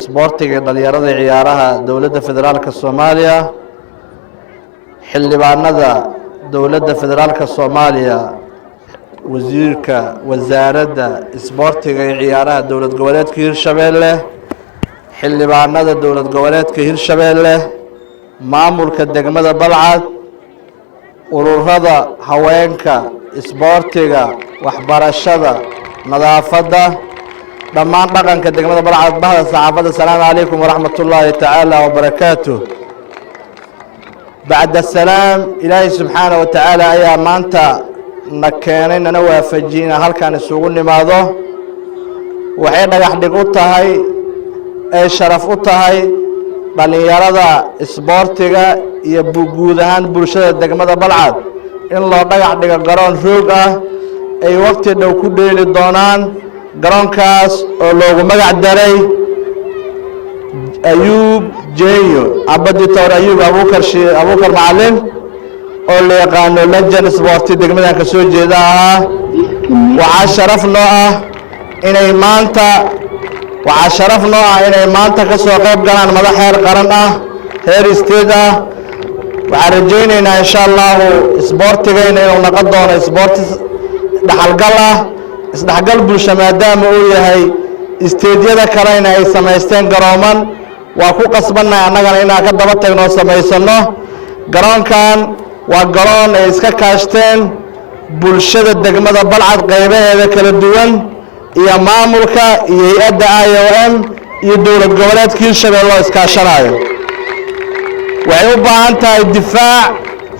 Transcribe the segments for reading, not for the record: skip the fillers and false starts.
isboortiga dhalinyarada ciyaaraha dowladda federaalka Soomaaliya xildhibaanada dowladda federaalka Soomaaliya wasiirka wasaaradda isboortiga ciyaaraha dowlad goboleedka Hirshabeelle xildhibaanada dowlad goboleedka Hirshabeelle maamulka degmada Balcad ururada haweenka isboortiga waxbarashada nadaafadda dhammaan dhaqanka degmada Balcad bahda saxaafadda salaamu calaykum waraxmatullaahi tacaala wabarakaatuh bacda salaam ilaahay subxaanahu wa tacaala ayaa maanta na keenay nana waafajiyna halkaan isugu nimaado waxay dhagax dhig u tahay ee sharaf u tahay dhalinyarada isboortiga iyo guud ahaan bulshada degmada Balcad in loo dhagax dhigo garoon roog ah ay waqti dhow ku dheeli doonaan garoonkaas oo loogu magac daray Ayuub Jeeyo Abaditor Ayuub Abuukar Macalin oo la yaqaano legend sporti degmadan ka soo jeeda waxaa sharaf noo ah inay maanta ka soo qayb galaan madax heer qaran ah heer state ah waxaan rajaynaynaa insha Allah isboortiga inuu noqon doono isboorti dhaxalgal ah isdhaxgal bulsho maadaama uu yahay isteedyada kalena ay samaysteen garooman waa ku qasbannahay annagana inaan ka daba tagno samaysano garoonkan waa garoon ay iska kaashteen bulshada degmada Balcad qaybaheeda kala duwan iyo maamulka iyo hay'adda IOM iyo dowlad goboleedka Hirshabeelle oo iskaashanayo waxay u baahan tahay difaac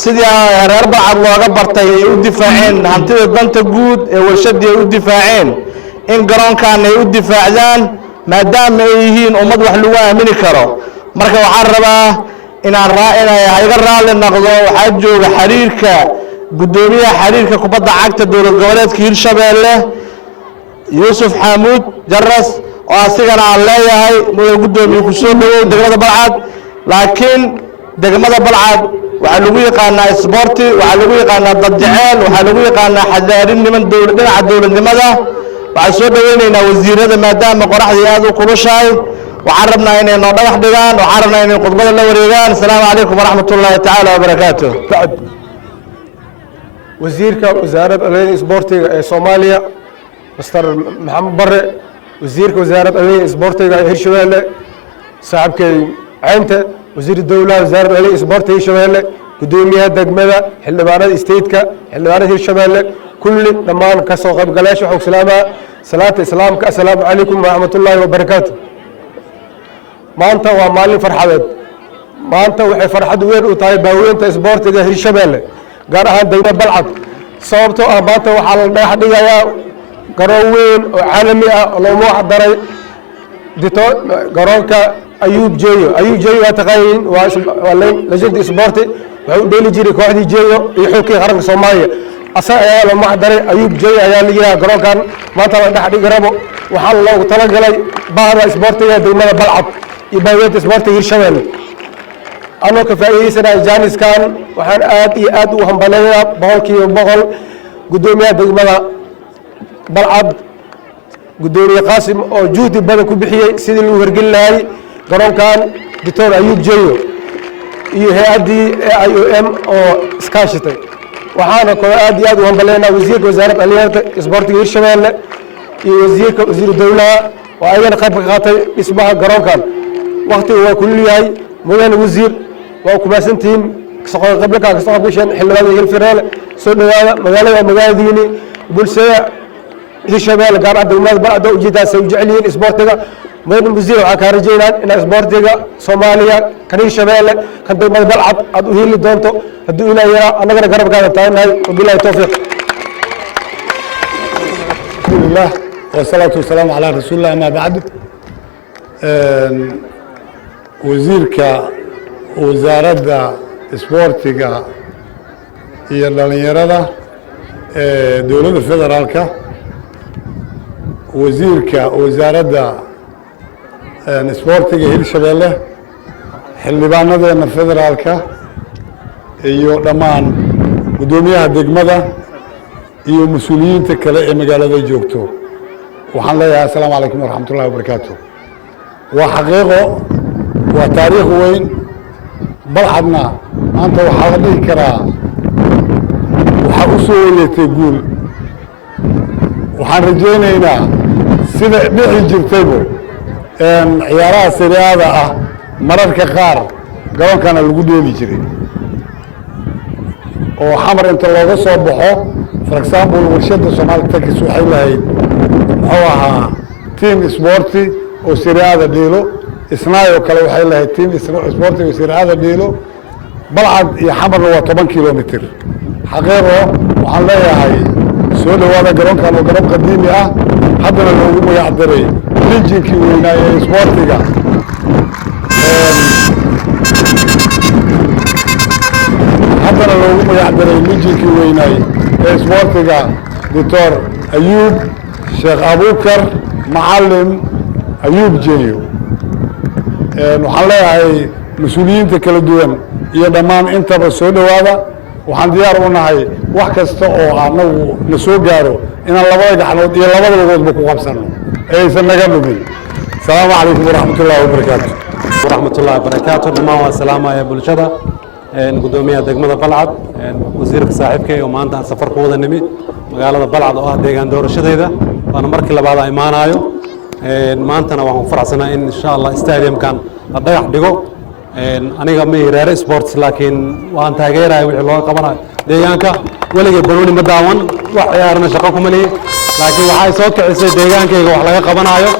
sidii reer Balcad looga bartay ay u difaaceen hantida danta guud ee warshadii ay u difaaceen in garoonkan ay u difaacdaan maadaama ay yihiin ummad wax lagu aamini karo marka waxaan rabaa inaan hayga raali noqdo waxaa jooga xiriirka gudoomiyaha xiriirka kubadda cagta dowlad goboleedka Hirshabeelle Yuusuf Xamuud Jaras oo asigana aan leeyahay mudane gudoomiye ku soo dhawow degmada Balcad laakiin degmada Balcad waxaa lagu yaqaanaa isboorti waxaa lagu yaqaanaa dad jecel waxaa lagu yaqaanaa xadaarinimo dhinaca dowladnimada waxaan soo dhaweynaynaa wasiirada maadaama qoraxdii aad u kulushahay waxaan rabnaa inay noo dhagax dhigaan waxaan rabnaa inay khudbada la wareegaan asalaamu calaykum waraxmatullaahi tacaala wabarakaatuh wasiirka wasaaradda dhalinyarada isboortiga ee Soomaaliya Mr. Maxamed Barre wasiirka wasaaradda dhalinyarada isboortiga ee Hirshabeelle saaxiibkay caynta wasiir dowladda wasaaradda dhalinyarada isboortiga Hirshabeelle gudoomiyaha degmada xildhibaanada stateka xildhibaanada Hirshabeelle kulli dhammaan ka soo qayb galayaasha xog salaata islaamka assalaamu calaykum waraxmatullaahi wabarakaatuh maanta waa maalin farxadeed maanta waxay farxad weyn u tahay baaweynta isboortiga Hirshabeelle gaar ahaan degmada Balcad sababtoo ah maanta waxaa la dhagax dhigayaa garoon weyn oo caalami ah oo loo magac daray garoonka Ayuub Jeeyo waa taqaaniin waa legend sporti wuxuu dheeli jiray kooxdii Jeeyo iyo xulkii qaranka Soomaaliya asaga ayaa loo magac daray Ayuub Jeeyo ayaa la yiraahdaa garoonkan maanta la dhagax dhigi rabo waxaa loogu talagalay bahda isboortiga degmada Balcad iyo baaweynta isboortiga Hirshabeelle anoo ka faa'iideysanaya jaaniskan waxaan aad iyo aad u hambaleeyaa boqolkiiba boqol gudoomiyaha degmada Balcad gudoomiye Qaasim oo juhdi badan ku bixiyay sidii loo hirgelin lahaa garoonkan Dr. Ayuub Jeeyo iyo hay'adii IOM oo iskaashatay waxaana kale aad iyo aad u hambaleeynaa wasiirka wasaaradda dhalinyarada isboortiga Hirshabeelle iyo wasiir dowladda oo ayagana qayb ka qaatay dhismaha garoonkan waqtigu waa kulul yahay mudane wasiir waa ku maasantiin qablaka ka soo qabshan xillibaad Hirshabeelle soo dhawaada magaaladiini bulshada Hirshabeelle gaar ahaan degmada Balcad oo ujeedaa soo jeceliin isboortiga mudane wasiir waxa ka rajaynaa in isboortiga Soomaaliya kan Hirshabeelle kan degmada Balcad aad u heli doonto haddii ilaahay yara annagana garabkaaga taagnahay wabillahi tawfiiq alhamdulillah wasalaatu wasalaamu calaa rasuulillah ama bacdu wasiirka wasaaradda isboortiga iyo dhalinyarada dowladda federaalka wasiirka wasaaradda isboortiga hirshabeelle xildhibaanadeena federaalka iyo dhammaan guddoomiyaha degmada iyo mas-uuliyiinta kale ee magaalada joogto waxaan leeyahay assalaamu calaykum waraxmatullahi wabarakaatu waa xaqiiqo waa taariikh weyn balcadna maanta waxaa la dhihi karaa waxaa u soo weyatay guul waxaan rajaynaynaa sida dhici jirtaybu ciyaaraha sariaada ah mararka qaar garoonkana lagu dheeli jiray oo xamar inta looga soo baxo for example warshadda Somali Takis waxay lahayd muxuu ahaa team sporti oo sariaada dheelo isnaayo kale waxay lahayd team sporti oo sariaada dheelo balcad iyo xamarna waa 10 kilomitir xaqiiqo waxaan leeyahay soo dhawaada garoonkan oo garoon qadiimi ah haddana loogu magac daray lijinkii weynaa ee sportiga haddana loogu magac daray lijinkii weynaay ee isboortiga doctor ayuub sheekh abukar macalin ayuub jeeyo waxaan leeyahay mas-uuliyiinta kala duwan iyo dhammaan intaba soo dhawaada waxaan diyaar u nahay wax kasta oo anagu na soo gaaro inaan labada gacnood iyo labada lugoodba ku qabsano aysan naga dhumin asalaamu calaykum waraxmatullahi wabarakaatu waraxmatullahi wabarakaatu dhammaan waa salaamaya bulshada gudoomiyaha degmada balcad wasiirka saaxiibka oo maanta safar ku wada nimi magaalada balcad oo ah deegaan doorashadeeda waana markii labaad ay imaanayo maantana waan ku faraxsanahay in insha Allah stadiumkan la dhagax dhigo aniga ma yiraahdo sports laakiin waan taageerahay wixii loo qabanayo deegaanka waliga baroni ma daawan wax ciyaarna shaqo kuma leeyahay laakiin waxay soo kicisay deegaankayga wax laga qabanayo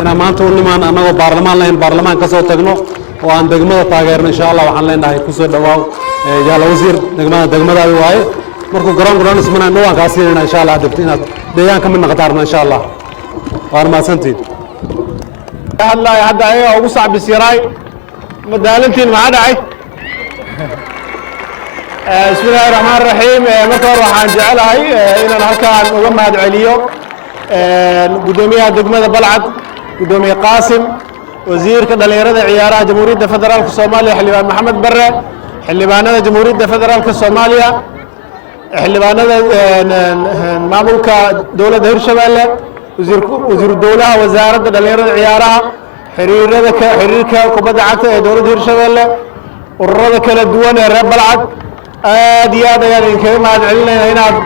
inaan maanta u nimaan anagoo baarlamaan ka soo tagno oo aan degmada taageerno insha Allah waxaan leenahay ku soo dhawaaw yaala wasiir degmadaadi waaye markuu garoon ismanaa dhawaan ka siinayna insha Allah degto inaad deegaanka mid naqatarno insha Allah waan maasantiin hadda ayaga ugu sacbis yaray madaalintiin maxaa dhacay bismillaahi raxmaani raxiim marka hore waxaan jecelahay inaan halkaan uga mahad celiyo gudoomiyaha degmada balcad gudoomiye qaasim wasiirka dhalinyarada ciyaaraha jamhuuriyadda federaalka soomaaliya xildhibaan maxamed bare xildhibaanada jamhuuriyadda federaalka soomaaliya xildhibaanada maamulka dowladda hirshabeelle wasiiru dowlaha wasaaradda dhalinyarada ciyaaraha xiriirka kubadda cagta ee dowladda hirshabeelle ururada kala duwan ee reer balcad aad iyo aad ayaan idinkaga mahad celinaynaa inaad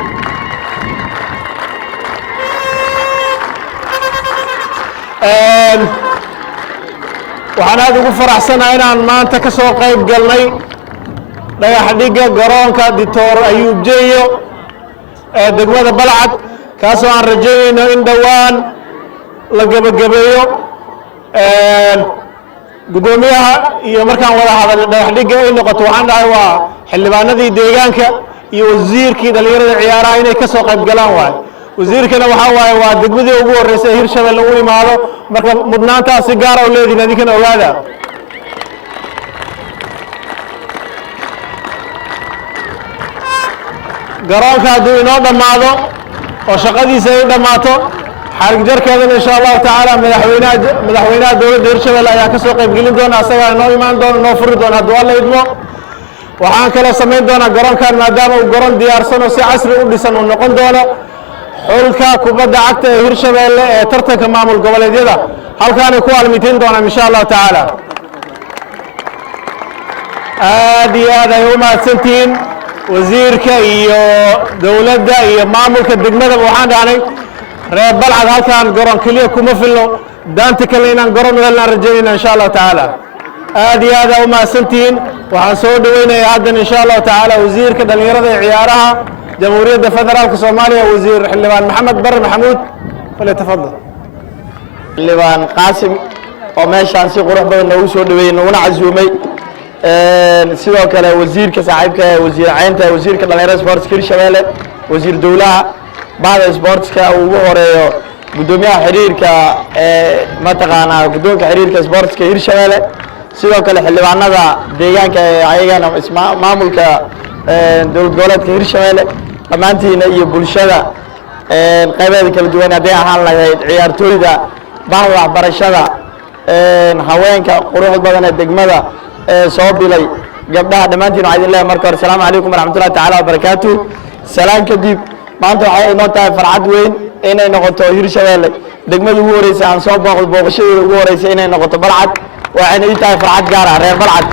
waxaan aad ugu faraxsanahay inaan maanta ka soo qayb galnay dhagax dhigga garoonka doctor ayuub jeeyo ee degmada balcad kaasoo aan rajaynayno in dhowaan la gebagabeeyo gudoomiyaha iyo markaan wada hadalno dhagax dhigga ay noqoto waxaan dhahay waa xildhibaanadii deegaanka iyo wasiirkii dhalinyarada ciyaaraha inay ka soo qayb galaan waaye wasiirkana waxaa waaye waa degmadii ugu horreysay ee hirshabeelle u imaado marka mudnaantaas si gaara u leedihin adinkana ogaada garoonka hadduu inoo dhammaado oo shaqadiisa ay u dhammaato xarig jarkeedana insha allahu tacaala madaxweynaha dowladda hirshabeelle ayaa ka soo qayb gelin doona asagaa noo imaan doona noo furi doona hadduu alla idmo waxaan kaloo samayn doonaa garoonkan maadaama uu garoon diyaarsan oo si casri u dhisan uu noqon doono xulka kubadda cagta ee hirshabeelle ee tartanka maamul goboleedyada halkaanay ku almitiin doonaan insha allahu tacaala aad iyo aad ay u mahadsantihiin wasiirka iyo dowladda iyo maamulka degmadaba waxaan dhahnay reer balcad halkaan garoon keliya kuma filno daanta kale inaan garoon u helnaan rajaynayna insha allahu tacaala aad iyo aad aa u mahadsantihiin waxaan soo dhaweynayaa haddan insha allahu tacaala wasiirka dhalinyarada ee ciyaaraha jamhuuriyadda federaalka soomaaliya wasiir xildhibaan maxamed bare maxamuud falyatafadal xildhibaan qaasim oo meeshaan si qurux badan noogu soo dhaweeyey nooguna casuumay sidoo kale wasiirka saaxiibka wasiir caynta wasiirka dhalinyarada sportska hirshabeelle wasiir dowlaha bahda sportska uu ugu horeeyo gudoomiyaha xiriirka mataqaanaa guddoonka xiriirka sportska hirshabeelle sidoo kale xildhibaanada deegaanka ayagana maamulka dowlad goboleedka hirshabeelle dhammaantiina iyo bulshada qaybaheeda kala duwan hadday ahaan lahayd ciyaartooyda bahda waxbarashada haweenka quruxda badan ee degmada soo bilay gabdhaha dhammaantiin waxaa idin leeyahay marka hore asalaamu calaykum waraxmatullahi tacaala wabarakaatu salaan kadib maanta waxay inoo tahay farxad weyn inay noqoto hirshabeelle degmada ugu horeysa aan soo booqdo booqashadeeda ugu horeysa inay noqoto balcad waxayna ii tahay farxad gaar ah reer balcad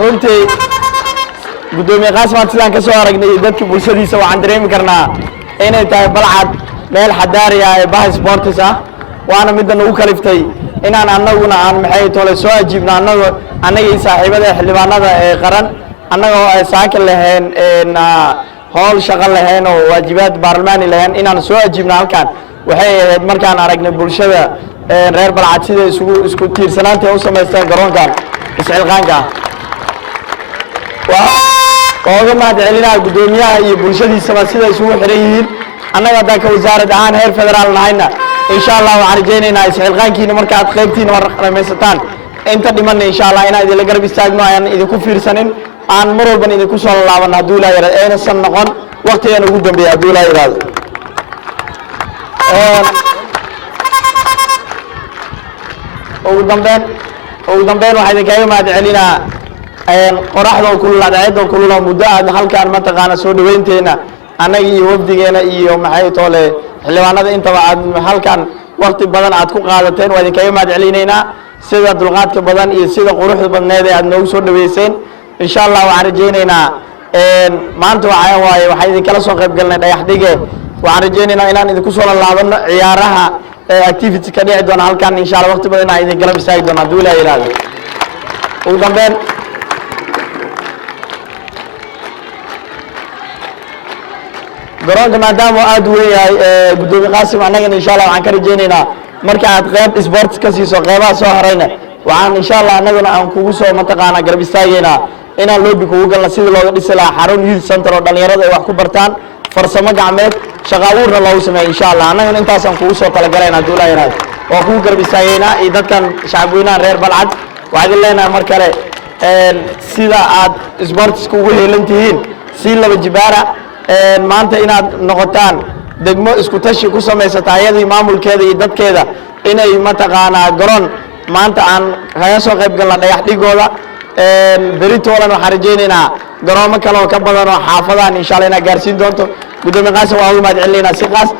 runtii gudoomiye qaasimaan sidaan ka soo aragnay iyo dadka bulshadiisa waxaan dareemi karnaa inay tahay balcad meel xadaari ah ee bah sportis ah waana midda nagu kaliftay inaan annaguna aan maxay tole soo ajiibno annagii saaxiibada xildhibaanada ee qaran annagoo saaka lahayn howl shaqo lahayn oo waajibaad baarlamaani lahayn inaan soo ajiibno halkan waxay ahayd markaan aragnay bulshada reer balcad sida isku tiirsanaanta u samaysteen garoonkan isxilqaanka waa uga mahad celinaha guddoomiyaha iyo bulshadiisaba sida isugu xiran yihiin annaga haddaan ka wasaarad ahaan heer federaal nahayna insha allah waxaan rajaynaynaa isxilqaankiina markaad qaybtiina dhamaysataan inta dhimanna insha allah inaan idinla garab istaagno ayaan idinku fiirsanin aan mar walban idinku soo lalaabano hadduu ilaa yihahdo aynasan noqon waktigeena ugu dambeeya hadduu ilaa yihahdo ugu dambeyn waxaa idinkaga mahad celinaa qoraxda oo kulula dhacida oo kulula muddo aad halkaan mataqaana soo dhaweynteena annaga iyo wafdigeena iyo maxay toole xildhibaanada intaba aad halkaan wakti badan aad ku qaadateen waa idinkaga mahad celinaynaa sida dulqaadka badan iyo sida quruxda badneed ee aad noogu soo dhaweyseen insha allah waxaan rajaynaynaa maanta waxaan idinkala soo qayb galnay dhagax dhige waxaan rajaynaynaa inaan idinku soo lalaabano ciyaaraha activity ka dhici doona halkaan insha allah waqti badan inaan idin garab istaagi doono hadduu ilaa yihahdo ugu dambeyn garoonka maadaama aad u weyn yahay gudoomiye qaasim annagana insha allah waxaan ka rajaynaynaa marka aad qayb sports ka siiso qaybaha soo harayna waxaan insha allah annaguna aan kugu soo mataqaanaa garab istaagaynaa inaan loobi kugu galna sidii looga dhisi lahaa xarun youth center oo dhalinyarada ay wax ku bartaan farsamo gacmeed shaqa abuurna loogu sameeyo insha allah annagana intaasaan kugu soo talagalayna hadduu ilaa yihahdo waa kugu garab istaagaynaa iyo dadkan shacabweynaha reer balcad waxaa idin leenahay mar kale sida aad sportska ugu heelan tihiin sii laba jibaara maanta inaad noqotaan degmo isku tashi ku samaysata ayadii maamulkeeda iyo dadkeeda inay mataqaanaa garoon maanta aan kaga soo qayb galna dhagax dhigooda beritolan waxaan rajaynaynaa garoomo kale oo ka badan oo xaafadahan insha allah inaad gaarsiin doonto gudoomiye qaasim waa uga mahad celinaynaa si qaas